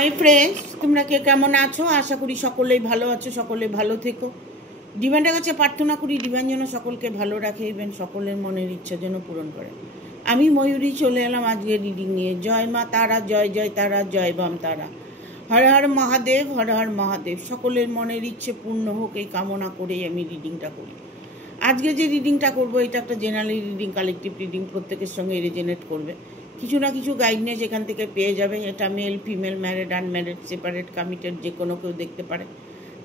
Hi friends, তোমরা কে কেমন আছো? আশা করি সকলেই ভালো আছো, সকলে ভালো থেকো। ডিভাইনের কাছে প্রার্থনা করি ডিভাইন যেন সকলকে ভালো রাখে এবং সকলের মনের ইচ্ছা যেন পূরণ করে। আমি ময়ূরী চলে এলাম আজকে রিডিং নিয়ে। জয় মা তারা, জয় জয় তারা, জয় বাম তারা। হর হর মহাদেব, হর হর মহাদেব। সকলের মনের ইচ্ছে পূর্ণ হোক এই কামনা করেই আমি রিডিংটা করি। আজকে যে রিডিংটা করব এটা একটা জেনারেল রিডিং, কালেকটিভ রিডিং, প্রত্যেকের সঙ্গে রেজোনেট করবে। কিছু না কিছু গাইডনেস এখান থেকে পেয়ে যাবে। এটা male, female, married, unmarried, separate, committed, যে কোনো কেউ দেখতে পারে।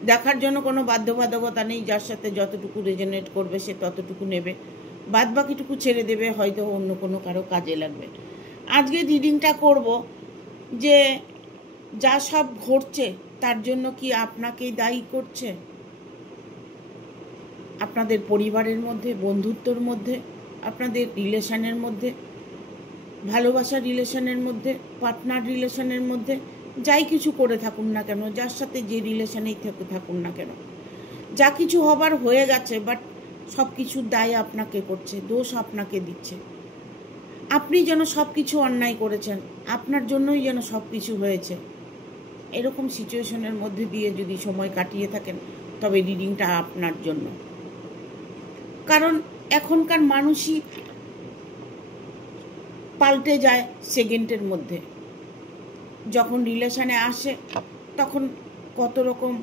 দেখার জন্য কোনো বাধ্যবাধকতা নেই। যার সাথে যতটুকু রেজোনেট করবে সে ততটুকু নেবে, বাদ বাকিটুকু ছেড়ে দেবে, হয়তো অন্য কোনো কারো কাজে লাগবে। আজকে রিডিংটা করব যে যা সব ঘটছে তার জন্য কি আপনাকেই দায়ী করছে? আপনাদের পরিবারের মধ্যে, বন্ধুত্বর মধ্যে, আপনাদের রিলেশনের মধ্যে, ভালোবাসার রিলেশনের মধ্যে, পার্টনার রিলেশনের মধ্যে, যাই কিছু করে থাকুন না কেন, যার সাথে যে রিলেশনেই থাকুন না কেন, যা কিছু হবার হয়ে গেছে, বাট সব কিছুর দায় আপনাকে করছে, দোষ আপনাকে দিচ্ছে। আপনি যেন সব কিছু অন্যায় করেছেন, আপনার জন্যই যেন সব কিছু হয়েছে। এরকম সিচুয়েশনের মধ্যে দিয়ে যদি সময় কাটিয়ে থাকেন তবে রিডিংটা আপনার জন্য। কারণ এখনকার মানুষই পাল্টে যায় সেকেন্ডের মধ্যে। যখন রিলেশনে আসে তখন কত রকম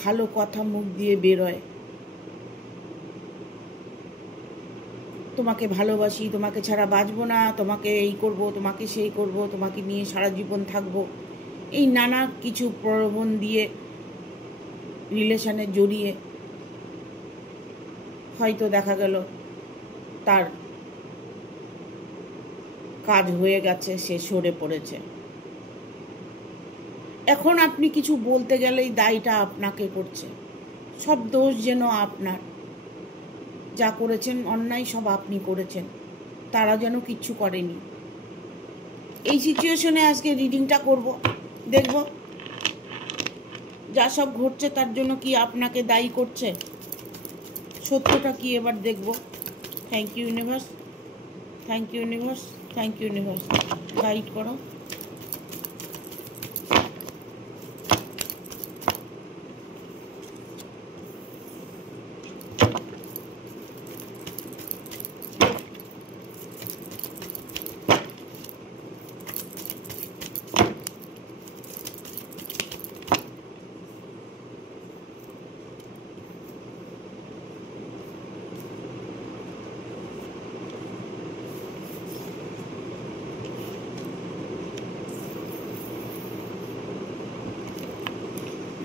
ভালো কথা মুখ দিয়ে বেরোয়, তোমাকে ভালোবাসি, তোমাকে ছাড়া বাঁচবো না, তোমাকে এই করব, তোমাকে সেই করব, তোমাকে নিয়ে সারা জীবন থাকবো, এই নানা কিছু প্রলোভন দিয়ে রিলেশনে জড়িয়ে হয়তো দেখা গেল তার কাজ হয়ে গেছে, সে সরে পড়েছে। এখন আপনি কিছু বলতে গেলেই দায়টা আপনাকে করছে, সব দোষ যেন আপনার। যা করেছেন অন্যায় সব আপনি করেছেন, তারা যেন কিচ্ছু করেনি। এই সিচুয়েশনে আজকে রিডিংটা করব, দেখব যা সব ঘটছে তার জন্য কি আপনাকে দায়ী করছে, সত্যটা কি এবার দেখব। Thank you universe, thank you universe, thank you universe, guide করো।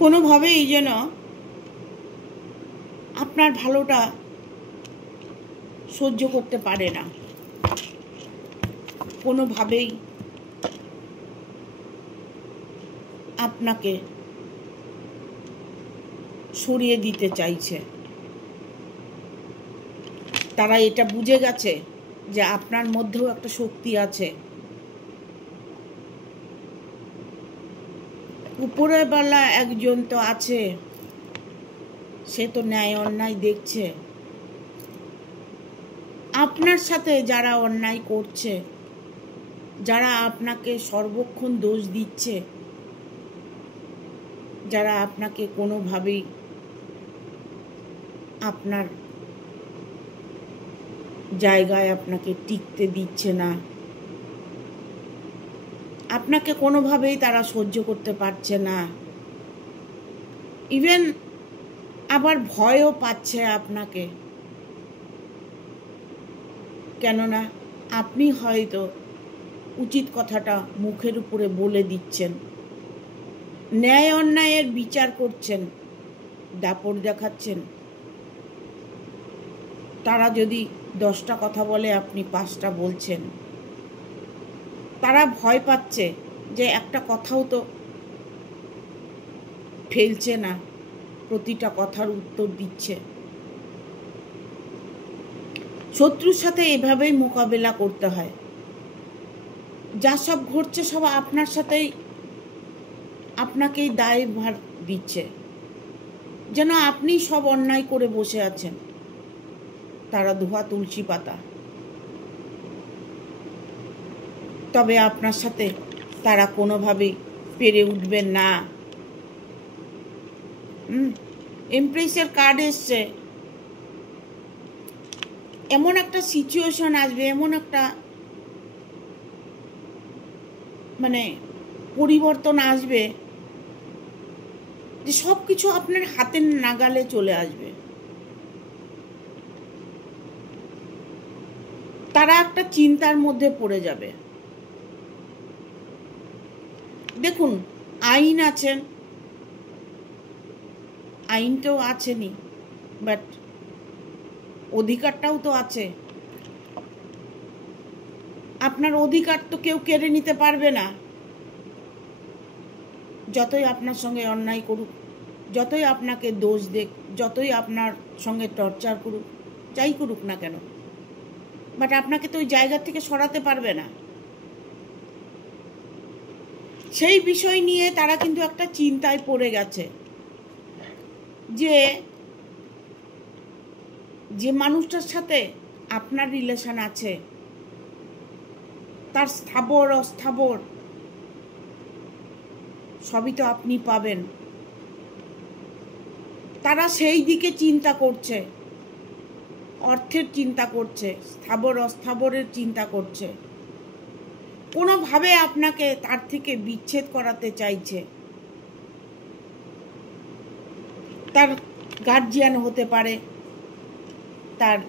কোনোভাবেই যেন আপনার ভালোটা সহ্য করতে পারে না, কোনোভাবেই আপনাকে সরিয়ে দিতে চাইছে। তারা এটা বুঝে গেছে যে আপনার মধ্যেও একটা শক্তি আছে। উপরওয়ালা একজন তো আছে, সে তো ন্যায় অন্যায় দেখছে। আপনার সাথে যারা অন্যায় করছে, যারা আপনাকে সর্বক্ষণ দোষ দিচ্ছে, যারা আপনাকে কোনোভাবেই আপনার জায়গায় আপনাকে টিকতে দিচ্ছে না, আপনাকে কোনোভাবেই তারা সহ্য করতে পারছে না, ইভেন আবার ভয়ও পাচ্ছে আপনাকে। কেননা আপনি হয়তো উচিত কথাটা মুখের উপরে বলে দিচ্ছেন, ন্যায় অন্যায়ের বিচার করছেন, দাপট দেখাচ্ছেন। তারা যদি 10টা কথা বলে আপনি 5টা বলছেন। তারা ভয় পাচ্ছে যে একটা কথাও তো ফেলছে না, প্রতিটা কথার উত্তর দিচ্ছে। শত্রুর সাথে এভাবেই মোকাবেলা করতে হয়। যা সব ঘটছে সব আপনার সাথেই, আপনাকেই দায়ভার দিচ্ছে, যেন আপনি সব অন্যায় করে বসে আছেন। তারা ধোয়া তুলসী পাতা। তবে আপনার সাথে তারা কোনোভাবেই পেরে উঠবেন না। এমপ্রেসের কার্ড এসছে, এমন একটা সিচুয়েশন আসবে, এমন একটা মানে পরিবর্তন আসবে যে সব কিছু আপনার হাতের নাগালে চলে আসবে। তারা একটা চিন্তার মধ্যে পড়ে যাবে। দেখুন, আইন আছেন, আইনটাও আছেনি, বাট অধিকারটাও তো আছে। আপনার অধিকার তো কেউ কেড়ে নিতে পারবে না। যতই আপনার সঙ্গে অন্যায় করুক, যতই আপনাকে দোষ দেখ, যতই আপনার সঙ্গে টর্চার করুক, যাই করুক না কেন, বাট আপনাকে তো ওই জায়গা থেকে সরাতে পারবে না। সেই বিষয় নিয়ে তারা কিন্তু একটা চিন্তায় পড়ে গেছে যে যে মানুষটার সাথে আপনার রিলেশন আছে তার স্থাবর অস্থাবর সবই তো আপনি পাবেন। তারা সেই দিকে চিন্তা করছে, অর্থের চিন্তা করছে, স্থাবর অস্থাবরের চিন্তা করছে, কোনোভাবে আপনাকে তার থেকে বিচ্ছেদ করাতে চাইছে। তার গার্জিয়ান হতে পারে, তার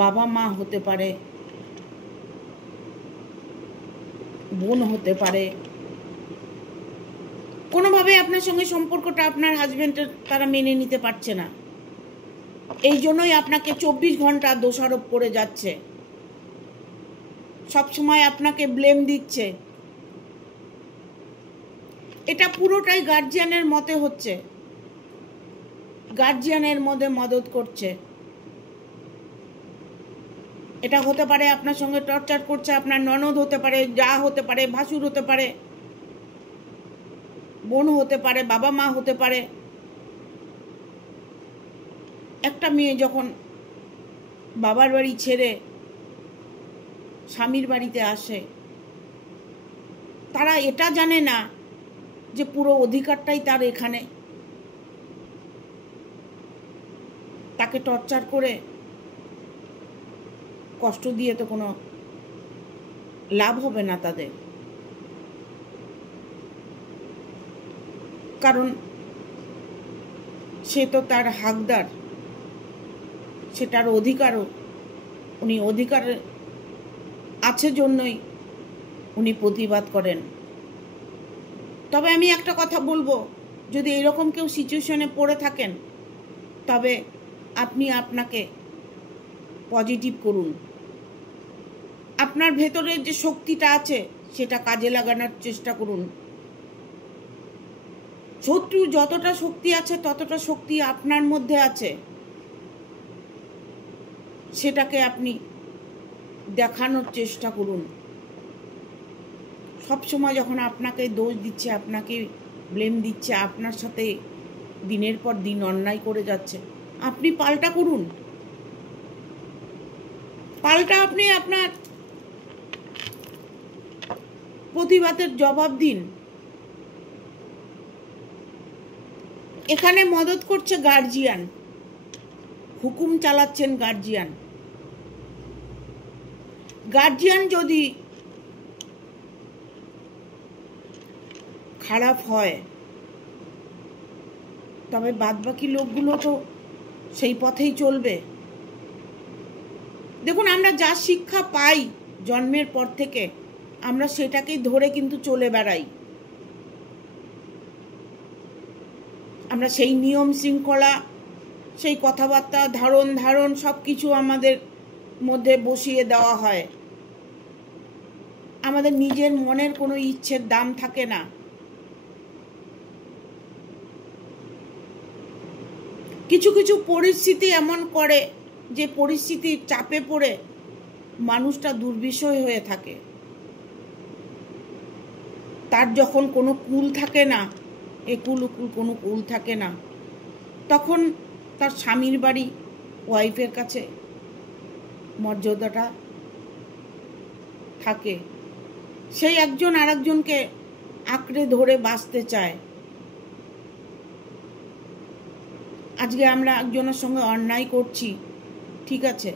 বাবা মা হতে পারে, বোন হতে পারে, কোনোভাবে আপনার সঙ্গে সম্পর্কটা আপনার হাজবেন্ডের তারা মেনে নিতে পারছে না। এই জন্যই আপনাকে 24 ঘন্টা দোষারোপ করে যাচ্ছে, সবসময় আপনাকে ব্লেম দিচ্ছে। এটা পুরোটাই গার্জিয়ানের মতে হচ্ছে, গার্জিয়ানের মধ্যে মদত করছে। এটা হতে পারে আপনার সঙ্গে টর্চার করছে, আপনার ননদ হতে পারে, যা হতে পারে, ভাসুর হতে পারে, বোন হতে পারে, বাবা মা হতে পারে। একটা মেয়ে যখন বাবার বাড়ি ছেড়ে স্বামীর বাড়িতে আসে, তারা এটা জানে না যে পুরো অধিকারটাই তার এখানে। তাকে টর্চার করে কষ্ট দিয়ে তো কোনো লাভ হবে না তাদের, কারণ সে তো তার হাকদার, সেটার অধিকারও উনি অধিকার আছে জন্যই উনি প্রতিবাদ করেন। তবে আমি একটা কথা বলবো, যদি এরকম কেউ সিচুয়েশনে পড়ে থাকেন, তবে আপনি আপনাকে পজিটিভ করুন। আপনার ভেতরের যে শক্তিটা আছে সেটা কাজে লাগানোর চেষ্টা করুন। শত্রু যতটা শক্তি আছে ততটা শক্তি আপনার মধ্যে আছে, সেটাকে আপনি দেখানোর চেষ্টা করুন। সব সময় যখন আপনাকে দোষ দিচ্ছে, আপনাকে ব্লেম দিচ্ছে, আপনার সাথে দিনের পর দিন অন্যায় করে যাচ্ছে, আপনি পাল্টা করুন। পাল্টা আপনি আপনার প্রতিবাদের জবাব দিন। এখানে মদত করছে গার্জিয়ান, হুকুম চালাচ্ছেন গার্জিয়ান। গার্জিয়ান যদি খারাপ হয়, তবে বাদবাকি লোকগুলো তো সেই পথেই চলবে। দেখুন, আমরা যা শিক্ষা পাই জন্মের পর থেকে, আমরা সেটাকেই ধরে কিন্তু চলে বেড়াই। আমরা সেই নিয়ম শৃঙ্খলা, সেই কথাবার্তা, ধারণ সব কিছু আমাদের মধ্যে বসিয়ে দেওয়া হয়। আমাদের নিজের মনের কোনো ইচ্ছের দাম থাকে না। কিছু কিছু পরিস্থিতি এমন করে যে পরিস্থিতির চাপে পড়ে মানুষটা দুর্বিষয় হয়ে থাকে। তার যখন কোনো কুল থাকে না, একুল উকুল কোনো কুল থাকে না, তখন তার স্বামীর বাড়ি, ওয়াইফের কাছে মর্যাদাটা থাকে। সেই একজন আরেকজনকে আঁকড়ে ধরে বাঁচতে চায়। আজকে আমরা একজনের সঙ্গে অন্যায় করছি, ঠিক আছে,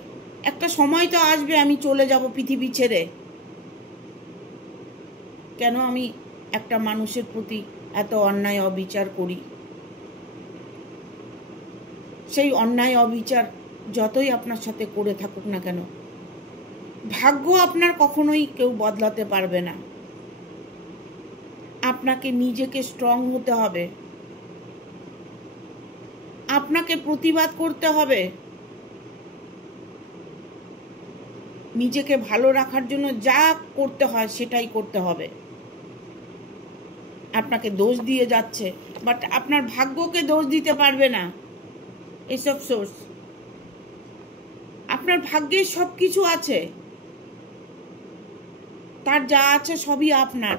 একটা সময় তো আসবে আমি চলে যাব পৃথিবী ছেড়ে। কেন আমি একটা মানুষের প্রতি এত অন্যায় অবিচার করি? সেই অন্যায় অবিচার যতই আপনার সাথে করে থাকুক না কেন, ভাগ্য আপনার কখনোই কেউ বদলাতে পারবে না। আপনাকে নিজেকে স্ট্রং হতে হবে, আপনাকে প্রতিবাদ করতে হবে, নিজেকে ভালো রাখার জন্য যা করতে হয় সেটাই করতে হবে। আপনাকে দোষ দিয়ে যাচ্ছে, বাট আপনার ভাগ্যকে দোষ দিতে পারবে না এসব সোর্স। আপনার ভাগ্যে সব কিছু আছে, তার যা আছে সবই আপনার,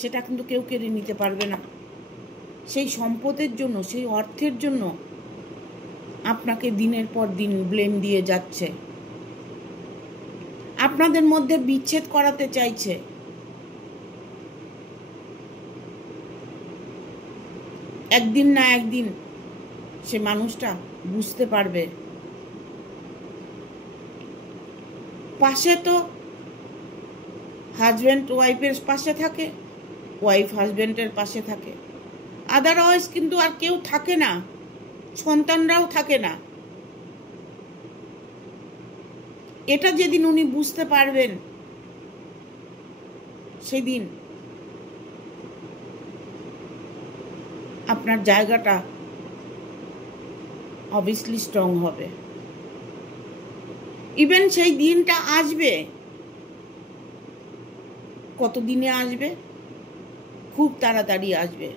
সেটা কিন্তু কেউ কেড়ে নিতে পারবে না। সেই সম্পদের জন্য, সেই অর্থের জন্য আপনাকে দিনের পর দিন ব্লেম দিয়ে যাচ্ছে, আপনাদের মধ্যে বিচ্ছেদ করাতে চাইছে। একদিন না একদিন সে মানুষটা বুঝতে পারবে। পাশে তো হাজব্যান্ড ওয়াইফের পাশে থাকে, ওয়াইফ হাজব্যান্ডের পাশে থাকে, আদারওয়াইজ কিন্তু আর কেউ থাকে না, সন্তানরাও থাকে না। এটা যেদিন উনি বুঝতে পারবেন, সেদিন আপনার জায়গাটা অবভিয়াসলি স্ট্রং হবে। ইভেন সেই দিনটা আসবে, কত দিনে আসবে? খুব তাড়াতাড়ি আসবে,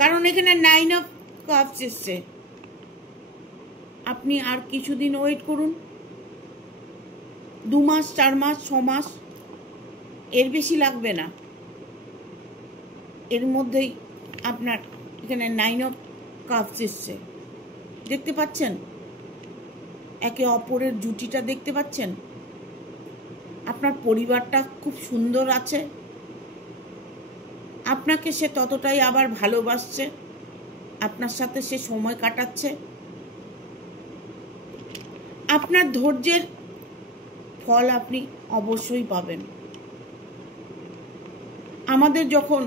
কারণ এখানে 9 অফ কাপস এসছে। আপনি আর কিছুদিন ওয়েট করুন, 2 মাস, 4 মাস, 6 মাস, এর বেশি লাগবে না। এর মধ্যেই আপনার এখানে 9 অফ কাপস এসছে। দেখতে পাচ্ছেন একে অপরের জুটিটা, দেখতে পাচ্ছেন আপনার পরিবারটা খুব সুন্দর আছে, আপনাকে সে ততটাই আবার ভালোবাসছে, আপনার সাথে সে সময় কাটাচ্ছে। আপনার ধৈর্যের ফল আপনি অবশ্যই পাবেন। আমাদের যখন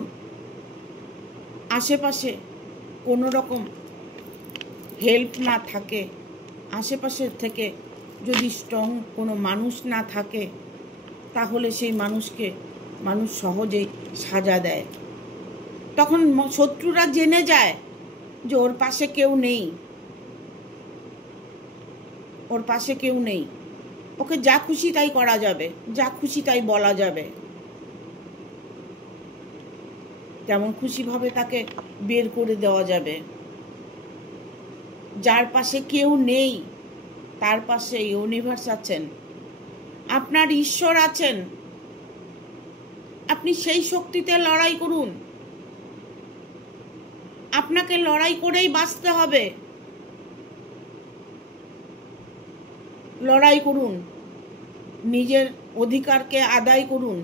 আশেপাশে কোনো রকম হেল্প না থাকে, আশেপাশের থেকে যদি স্ট্রং কোনো মানুষ না থাকে, তাহলে সেই মানুষকে মানুষ সহজেই সাজা দেয়। তখন শত্রুরা জেনে যায় যে ওর পাশে কেউ নেই, ওর পাশে কেউ নেই, ওকে যা খুশি তাই করা যাবে, যা খুশি তাই বলা যাবে, তেমন খুশিভাবে তাকে বের করে দেওয়া যাবে। যার পাশে কেউ নেই, তার পাশে ইউনিভার্স আছেন, আপনার ঈশ্বর আছেন। আপনি সেই শক্তিতে লড়াই করুন, আপনাকে লড়াই করেই বাঁচতে হবে। লড়াই করুন, নিজের অধিকারকে আদায় করুন।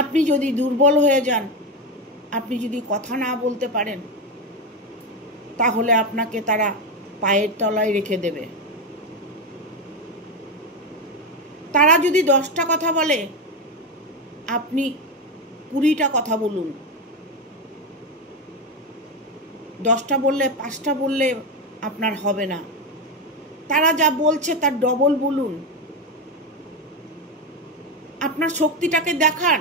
আপনি যদি দুর্বল হয়ে যান, আপনি যদি কথা না বলতে পারেন, তাহলে আপনাকে তারা পায়ের তলায় রেখে দেবে। তারা যদি 10টা কথা বলে, আপনি 20টা কথা বলুন। 10টা বললে, 5টা বললে আপনার হবে না। তারা যা বলছে তার ডবল বলুন। আপনার শক্তিটাকে দেখান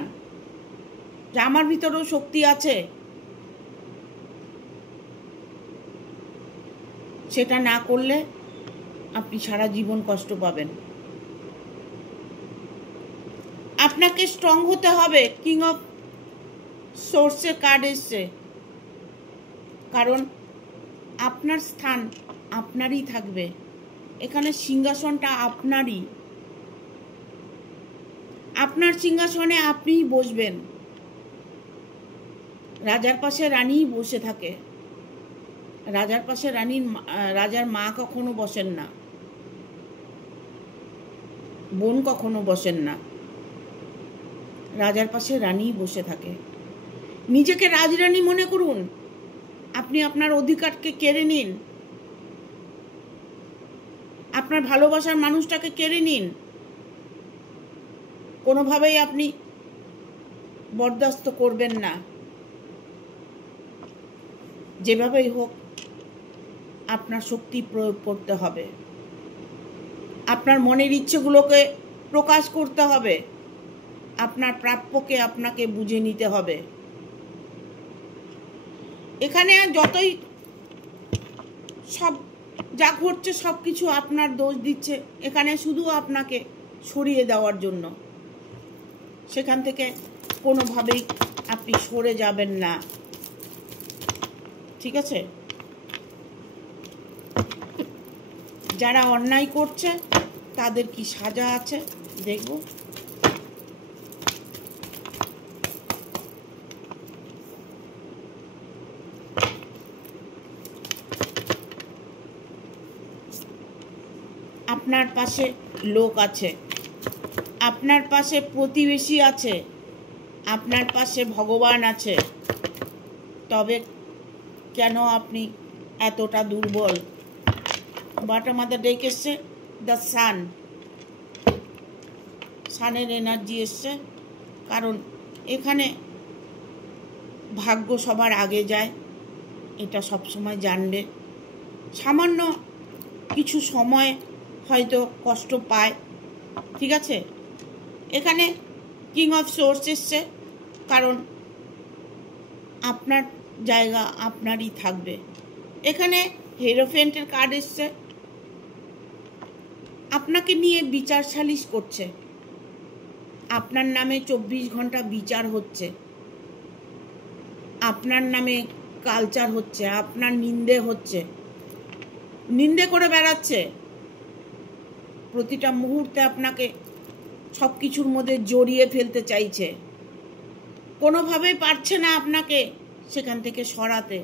যে আমার ভিতরেও শক্তি আছে। সেটা না করলে আপনি সারা জীবন কষ্ট পাবেন। আপনাকে স্ট্রং হতে হবে। কিং অফ সোর্সের কার্ড এসছে, কারণ আপনার স্থান আপনারই থাকবে, এখানে সিংহাসনটা আপনারই, আপনার সিংহাসনে আপনিই বসবেন। রাজার পাশে রানীই বসে থাকে, রাজার পাশে রাজার মা কখনো বসেন না। বোন কখনো বসেন না, রাজার পাশে রানী বসে থাকে। নিজেকে রাজরানী মনে করুন, আপনি আপনার অধিকারকে কেড়ে নিন, আপনার ভালোবাসার মানুষটাকে কেড়ে নিন। কোনোভাবেই আপনি বরদাস্ত করবেন না। যেভাবেই হোক আপনার শক্তি প্রয়োগ করতে হবে, আপনার মনের ইচ্ছেগুলোকে প্রকাশ করতে হবে, আপনার প্রাপ্যকে আপনাকে বুঝে নিতে হবে। এখানে যতই সব যা ঘটছে সব কিছু আপনার দোষ দিচ্ছে, এখানে শুধু আপনাকে সরিয়ে দেওয়ার জন্য। সেখান থেকে কোনোভাবেই আপনি সরে যাবেন না, ঠিক আছে? যারা অন্যায় করছে তাদের কি সাজা আছে দেখব। আপনার পাশে লোক আছে, আপনার পাশে প্রতিবেশী আছে, আপনার পাশে ভগবান আছে, তবে কেন আপনি এতটা দুর্বল? বাট আমাদের ডেকে এসছে দ্য সান, সানের এনার্জি এসছে। কারণ এখানে ভাগ্য সবার আগে যায়, এটা সবসময় জানবে। সামান্য কিছু সময় হয়তো কষ্ট পায়, ঠিক আছে? এখানে কিং অফ সোর্স এসছে, কারণ আপনার জায়গা আপনারই থাকবে। এখানে হেরোফেন্টের কার্ড এসছে, আপনাকে নিয়ে বিচার সালিশ করছে, আপনার নামে 24 ঘন্টা বিচার হচ্ছে, আপনার নামে কালচার হচ্ছে, আপনার নিন্দে হচ্ছে, নিন্দে করে বেড়াচ্ছে। প্রতিটা মুহূর্তে আপনাকে সব কিছুর মধ্যে জড়িয়ে ফেলতে চাইছে, কোনোভাবেই পারছে না আপনাকে সেখান থেকে সরাতে।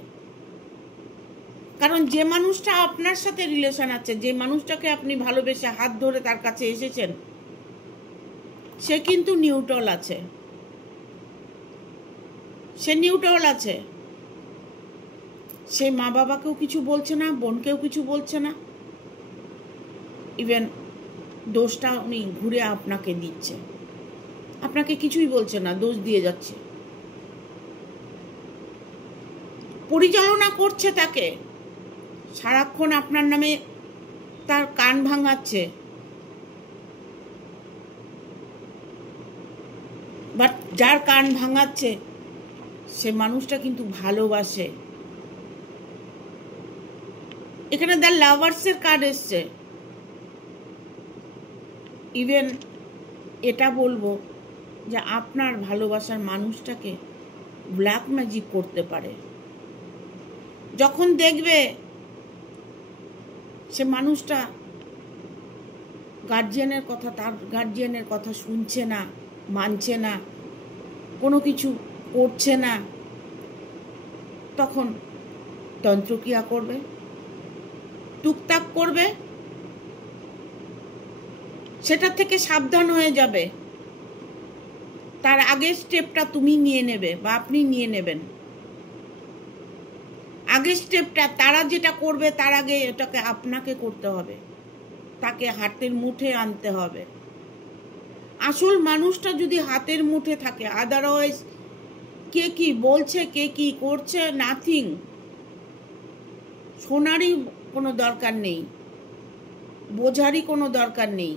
কারণ যে মানুষটা আপনার সাথে রিলেশন আছে, যে মানুষটাকে আপনি ভালোবেসে হাত ধরে তার কাছে এসেছেন, সে কিন্তু নিউট্রাল আছে, সে নিউট্রাল আছে। সে মা বাবাকেও কিছু বলছে না, বোনকেও কিছু বলছে না, ইভেন দোষটা উনি ঘুরে আপনাকে দিচ্ছে, আপনাকে কিছুই বলছে না, দোষ দিয়ে যাচ্ছে, পরিচালনা করছে তাকে, সারাক্ষণ আপনার নামে তার কান ভাঙাচ্ছে। বাট যার কান ভাঙাচ্ছে সে মানুষটা কিন্তু ভালোবাসে। এখানে দ্য লাভার্সের কার্ড এসছে। ইভেন এটা বলবো যে আপনার ভালোবাসার মানুষটাকে ব্ল্যাক ম্যাজিক করতে পারে। যখন দেখবে সে মানুষটা গার্জিয়ানের কথা, তার গার্জিয়ানের কথা শুনছে না, মানছে না, কোনো কিছু করছে না, তখন তন্ত্রক্রিয়া করবে, টুকটাক করবে, সেটা থেকে সাবধান হয়ে যাবে। তার আগের স্টেপটা তুমি নিয়ে নেবে বা আপনি নিয়ে নেবেন। আগের স্টেপটা তারা যেটা করবে তার আগে এটাকে আপনাকে করতে হবে, তাকে হাতের মুঠে আনতে হবে। আসল মানুষটা যদি হাতের মুঠে থাকে, আদারওয়াইজ কে কি বলছে, কে কি করছে, নাথিং, শোনারই কোনো দরকার নেই, বোঝারই কোনো দরকার নেই।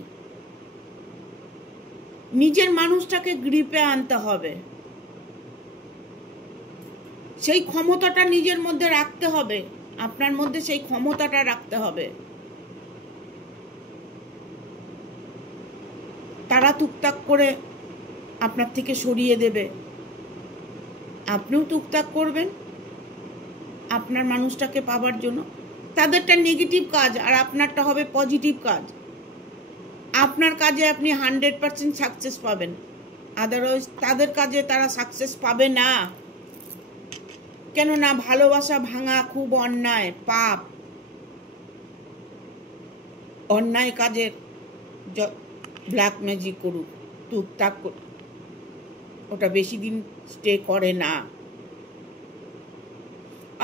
নিজের মানুষটাকে গ্রিপে আনতে হবে, সেই ক্ষমতাটা নিজের মধ্যে রাখতে হবে, আপনার মধ্যে সেই ক্ষমতাটা রাখতে হবে। তারা টুকটাক করে আপনার থেকে সরিয়ে দেবে, আপনিও টুকটাক করবেন আপনার মানুষটাকে পাবার জন্য। তাদেরটা নেগেটিভ কাজ আর আপনারটা হবে পজিটিভ কাজ। আপনার কাজে আপনি 100% সাকসেস পাবেন, আদারওয়াইজ তাদের কাজে তারা সাকসেস পাবে না। কেননা ভালোবাসা ভাঙা খুব অন্যায়, পাপ। অন্যায় কাজের ব্ল্যাক ম্যাজিক করুক, টুকটাক করুক, ওটা বেশি দিন স্টে করে না।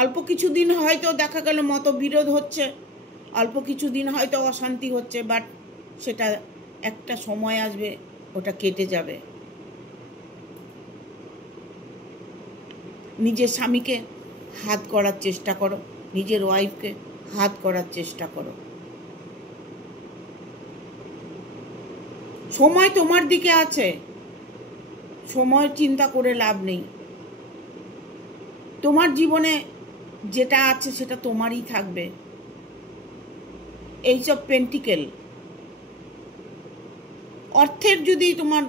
অল্প কিছু দিন হয়তো দেখা গেল মতবিরোধ হচ্ছে, অল্প কিছু দিন হয়তো অশান্তি হচ্ছে, বাট সেটা একটা সময় আসবে, ওটা কেটে যাবে। নিজের স্বামীকে হাত করার চেষ্টা করো, নিজের ওয়াইফকে হাত করার চেষ্টা করো। সময় তোমার দিকে আছে, সময় চিন্তা করে লাভ নেই। তোমার জীবনে যেটা আছে সেটা তোমারই থাকবে। এইসব পেন্টিকেল, অর্থের যদি তোমার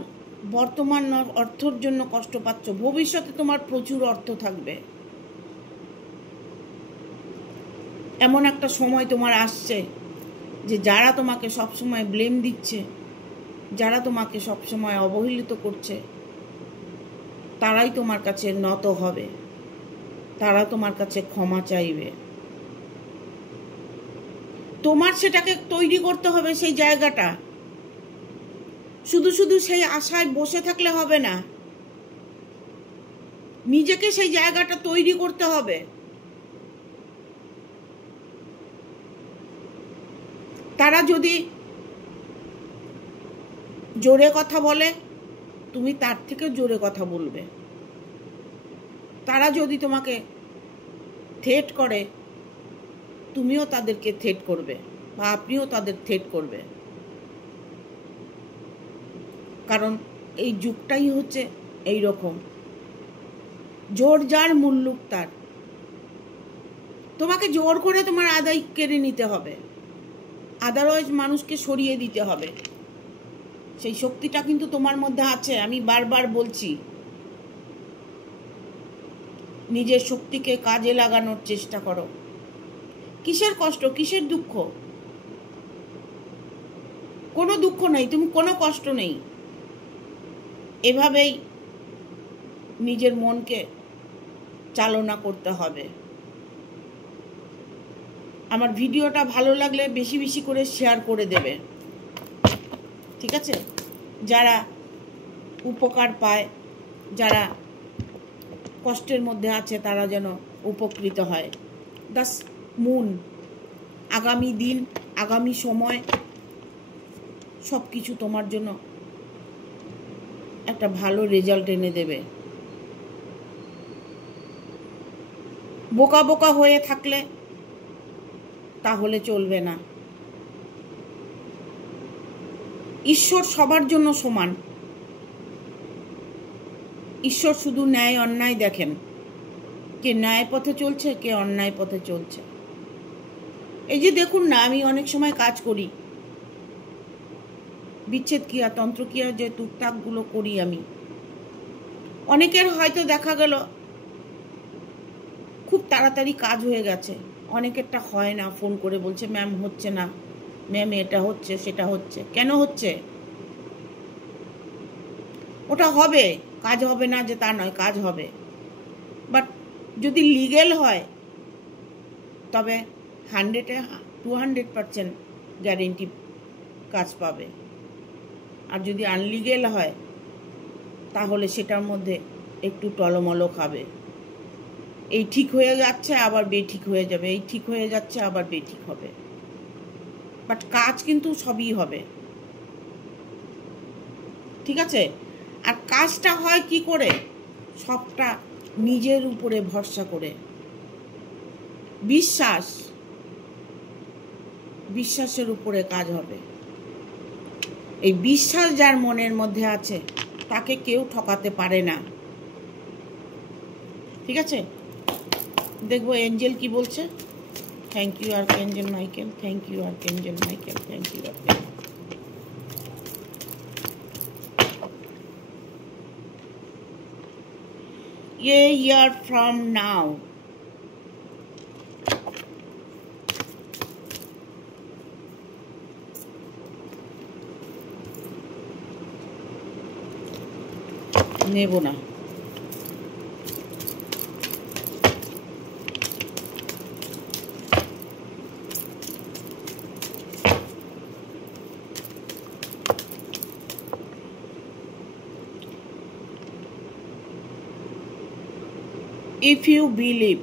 বর্তমান অর্থের জন্য কষ্ট পাচ্ছ, ভবিষ্যতে তোমার প্রচুর অর্থ থাকবে। এমন একটা সময় তোমার আসছে যে যারা তোমাকে সবসময় ব্লেম দিচ্ছে, যারা তোমাকে সবসময় অবহেলিত করছে, তারাই তোমার কাছে নত হবে, তারা তোমার কাছে ক্ষমা চাইবে। তোমার সেটাকে তৈরি করতে হবে সেই জায়গাটা। শুধু শুধু সেই আশায় বসে থাকলে হবে না, নিজেকে সেই জায়গাটা তৈরি করতে হবে। তারা যদি জোরে কথা বলে, তুমি তার থেকে জোরে কথা বলবে। তারা যদি তোমাকে থ্রেট করে, তুমিও তাদেরকে থ্রেট করবে, বা আপনিও তাদের থ্রেট করবে। কারণ এই যুগটাই হচ্ছে এই রকম, জোর যার মুল্লুক তার। তোমাকে জোর করে তোমার আদায় কেড়ে নিতে হবে, আদারওয়াইজ মানুষকে সরিয়ে দিতে হবে। সেই শক্তিটা কিন্তু তোমার মধ্যে আছে, আমি বারবার বলছি। নিজের শক্তিকে কাজে লাগানোর চেষ্টা করো। কিসের কষ্ট, কিসের দুঃখ? কোনো দুঃখ নেই, তুমি কোনো কষ্ট নেই। এভাবেই নিজের মনকে চালনা করতে হবে। আমার ভিডিওটা ভালো লাগলে বেশি বেশি করে শেয়ার করে দেবে, ঠিক আছে? যারা উপকার পায়, যারা কষ্টের মধ্যে আছে, তারা যেন উপকৃত হয়। দাস মুন, আগামী দিন, আগামী সময় সব কিছু তোমার জন্য একটা ভালো রেজাল্ট এনে দেবে। বোকা বোকা হয়ে থাকলে তাহলে চলবে না। ঈশ্বর সবার জন্য সমান। ঈশ্বর শুধু ন্যায় অন্যায় দেখেন, কে ন্যায় পথে চলছে, কে অন্যায় পথে চলছে। এই যে দেখুন না, আমি অনেক সময় কাজ করি, বিচ্ছেদ ক্রিয়া, তন্ত্রক্রিয়া, যে টুকটাকগুলো করি আমি। অনেকের হয়তো দেখা গেল খুব তাড়াতাড়ি কাজ হয়ে গেছে, অনেকেরটা হয় না, ফোন করে বলছে ম্যাম হচ্ছে না, ম্যাম এটা হচ্ছে, সেটা হচ্ছে। কেন হচ্ছে? ওটা হবে, কাজ হবে না যে তা নয়, কাজ হবে। বাট যদি লিগেল হয় তবে 200% গ্যারেন্টি কাজ পাবে। আর যদি আনলিগেল হয় তাহলে সেটার মধ্যে একটু টলমলো খাবে। এই ঠিক হয়ে যাচ্ছে আবার বেঠিক হয়ে যাবে, এই ঠিক হয়ে যাচ্ছে আবার বেঠিক হবে, বাট কাজ কিন্তু সবই হবে, ঠিক আছে? আর কাজটা হয় কি করে? সবটা নিজের উপরে ভরসা করে। বিশ্বাসের উপরে কাজ হবে। এই বিশ্বাস যার মনের মধ্যে আছে তাকে কেউ ঠকাতে পারে না, ঠিক আছে? দেখবো এঞ্জেল কি বলছে। Thank you archangel Michael, thank you archangel Michael, thank you archangel. A year from now, নেব না। ইফ ইউ বিলিভ,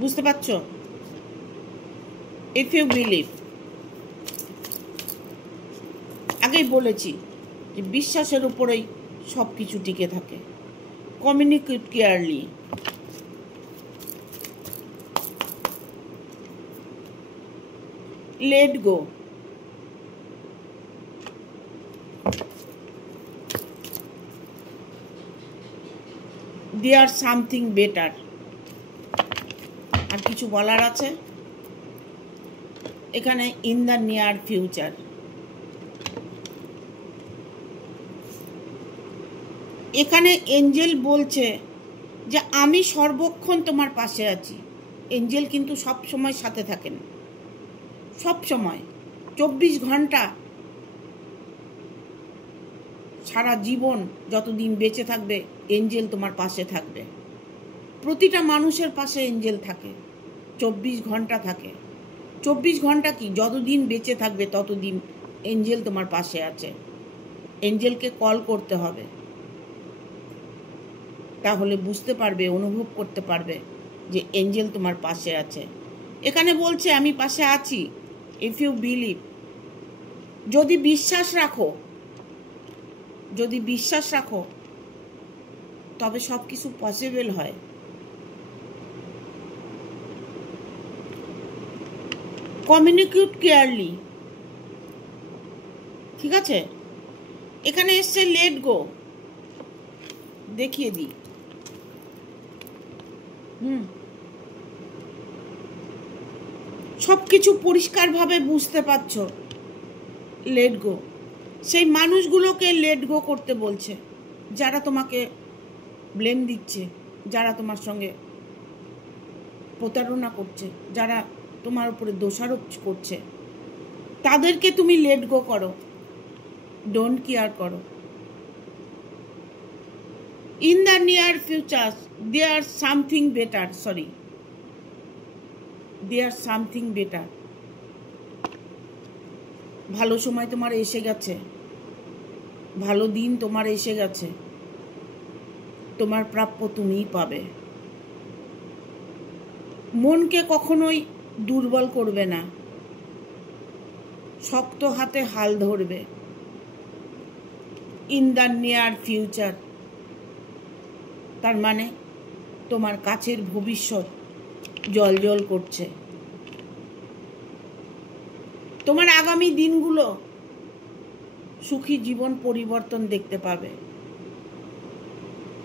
বুঝতে পারছো? ইফ ইউ বিলিভ, আগেই বলেছি যে বিশ্বাসের উপরেই সব কিছু টিকে থাকে। Communicate clearly, let go, there something better. আর কিছু বলার আছে এখানে? In the near future. এখানে এঞ্জেল বলছে যে আমি সর্বক্ষণ তোমার পাশে আছি। এঞ্জেল কিন্তু সব সময় সাথে থাকেন, সব সময় 24 ঘন্টা, সারা জীবন যতদিন বেঁচে থাকবে এঞ্জেল তোমার পাশে থাকবে। প্রতিটা মানুষের পাশে এঞ্জেল থাকে, 24 ঘন্টা থাকে। 24 ঘন্টা কি, যতদিন বেঁচে থাকবে ততদিন এঞ্জেল তোমার পাশে আছে। এঞ্জেলকে কল করতে হবে, তাহলে বুঝতে পারবে, অনুভব করতে পারবে যে এঞ্জেল তোমার পাশে আছে। এখানে বলছে আমি পাশে আছি। ইফ ইউ বিলিভ, যদি বিশ্বাস রাখো, যদি বিশ্বাস রাখো তবে সব কিছু পসিবল হয়। কমিউনিকেট ক্লিয়ারলি, ঠিক আছে? এখানে এসছে লেট গো, দেখিয়ে দিই। সবকিছু পরিষ্কারভাবে বুঝতে পারছো। লেট গো, সেই মানুষগুলোকে লেট গো করতে বলছে যারা তোমাকে ব্লেম দিচ্ছে, যারা তোমার সঙ্গে প্রতারণা করছে, যারা তোমার উপরে দোষারোপ করছে, তাদেরকে তুমি লেট গো করো, ডোন্ট কেয়ার করো। In the near future there something better, sorry, there something better. ভালো সময় তোমার এসে গেছে, ভালো দিন তোমার এসে গেছে, তোমার প্রাপ্য তুমিই পাবে। মনকে কখনোই দুর্বল করবে না, শক্ত হাতে হাল ধরবে। ইন দ্য নিয়ার ফিউচার, তার মানে তোমার কাছের ভবিষ্যৎ জ্বলজ্বল করছে। তোমার আগামী দিনগুলো সুখী জীবন পরিবর্তন দেখতে পাবে।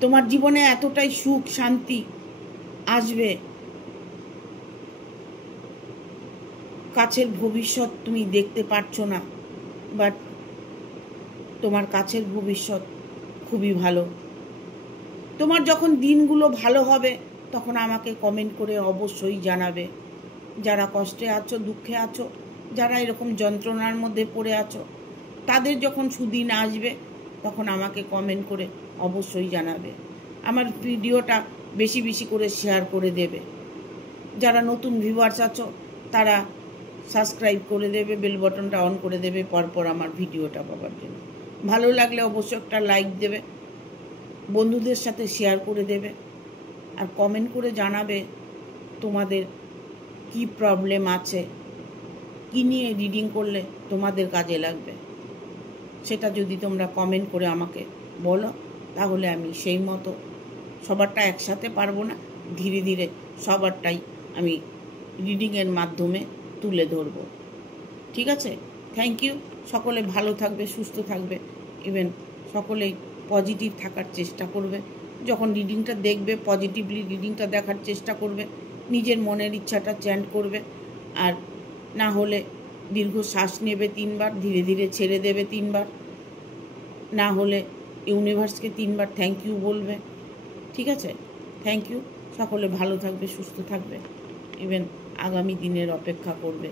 তোমার জীবনে এতটাই সুখ শান্তি আসবে, কাছের ভবিষ্যৎ তুমি দেখতে পারছো না, বাট তোমার কাছের ভবিষ্যৎ খুবই ভালো। তোমার যখন দিনগুলো ভালো হবে তখন আমাকে কমেন্ট করে অবশ্যই জানাবে। যারা কষ্টে আছো, দুঃখে আছো, যারা এরকম যন্ত্রণার মধ্যে পড়ে আছো, তাদের যখন সুদিন আসবে তখন আমাকে কমেন্ট করে অবশ্যই জানাবে। আমার ভিডিওটা বেশি বেশি করে শেয়ার করে দেবে। যারা নতুন ভিউয়ার্স আছো তারা সাবস্ক্রাইব করে দেবে, বেল বাটনটা অন করে দেবে পরপর আমার ভিডিওটা পাওয়ার জন্য। ভালো লাগলে অবশ্যই একটা লাইক দেবে, বন্ধুদের সাথে শেয়ার করে দেবে, আর কমেন্ট করে জানাবে তোমাদের কি প্রবলেম আছে, কি নিয়ে রিডিং করলে তোমাদের কাজে লাগবে। সেটা যদি তোমরা কমেন্ট করে আমাকে বলো তাহলে আমি সেই মতো, সবারটা একসাথে পারবো না, ধীরে ধীরে সবারটাই আমি রিডিংয়ের মাধ্যমে তুলে ধরবো। ঠিক আছে? Thank you. সকলে ভালো থাকবে, সুস্থ থাকবে, ইভেন সকলেই পজিটিভ থাকার চেষ্টা করবে। যখন রিডিংটা দেখবে পজিটিভলি রিডিংটা দেখার চেষ্টা করবে, নিজের মনের ইচ্ছাটা চ্যান্ট করবে। আর না হলে দীর্ঘ শ্বাস নেবে 3 বার, ধীরে ধীরে ছেড়ে দেবে 3 বার। না হলে ইউনিভার্সকে 3 বার থ্যাংক ইউ বলবে। ঠিক আছে? Thank you. সকলে ভালো থাকবে, সুস্থ থাকবে, ইভেন আগামী দিনের অপেক্ষা করবে।